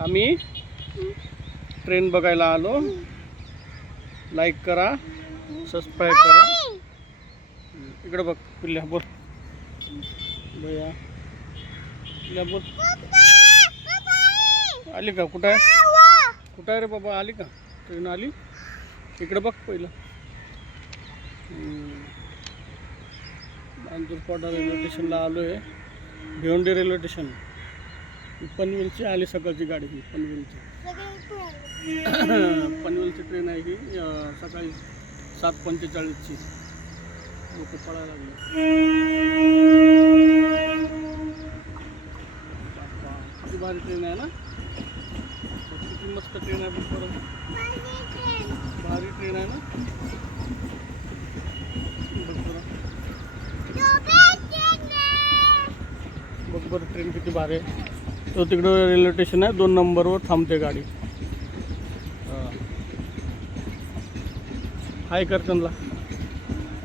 आम्ही ट्रेन बघायला आलो. लाईक करा, सबस्क्राईब करा. इकडे बघ पिल्ल्या, बोल भैया, पिल्ल्या बोल. आली का? कुठं आहे? कुठं आहे रे बाबा? आली का? ट्रेन आली? इकडे बघ पहिलं. अंतुरपाडा रेल्वे स्टेशनला आलो आहे. Bhiwandi railway station. पनवेलची आली सकाळची गाडी ही. पनवेलची पनवेलची ट्रेन आहे ही. सकाळी 7:45ची. लोक पळायला लागले. किती भारी ट्रेन आहे ना. किती मस्त ट्रेन आहे. बरं भारी ट्रेन आहे ना. बघ बरं ट्रेन किती भारी आहे. तो तिकडं रेल्वे स्टेशन आहे. 2 नंबरवर थांबते गाडी. हाय कर त्यांना.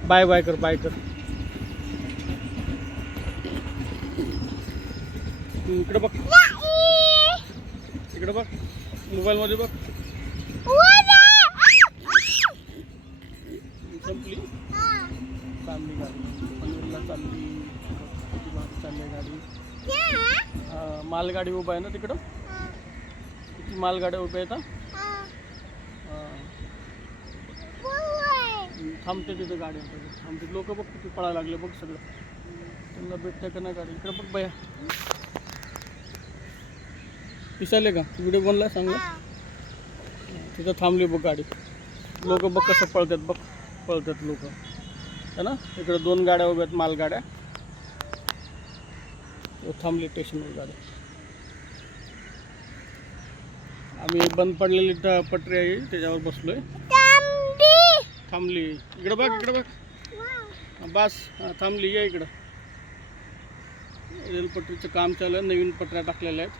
बाय बाय कर, बाय कर. इकडे बघ, इकडे बघ, मोबाईल मध्ये बघ. संपली. चालली गाडी. पनवेलला चालली. किती भारी चालली गाडी. मालगाडी उभा आहे ना तिकडं. किती मालगाड्या उभ्या आहेत. थांबते तिथे गाडी. थांबते. लोक बघ किती पळायला लागले. बघ सगळं. त्यांना भेटते का नाही गाडी. इकडे बघ भैया. दिसायले का? व्हिडिओ बनला चांगला. तिथं थांबली बघ गाडी. लोक बघ कसं पळतात. बघ पळतात लोक है ना. इकडे 2 गाड्या उभ्या आहेत मालगाड्या. थांबली स्टेशनवर गाडी. आम्ही बंद पडलेली पटरी आहे त्याच्यावर बसलोय. थांबली. इकडे बघ, इकडे बघ. बस थांबली. या इकडं. रेलपटरीचं काम चालू आहे. नवीन पटऱ्या टाकलेल्या आहेत.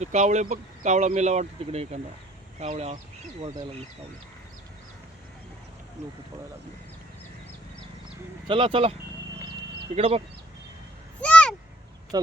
ते कावळे बघ. कावळा मेला वाटतं तिकडे. एखादा कावळ्या ओरडायला लागले. कावळे लोक पळायला लागले. चला चला इकडे बघ. चल.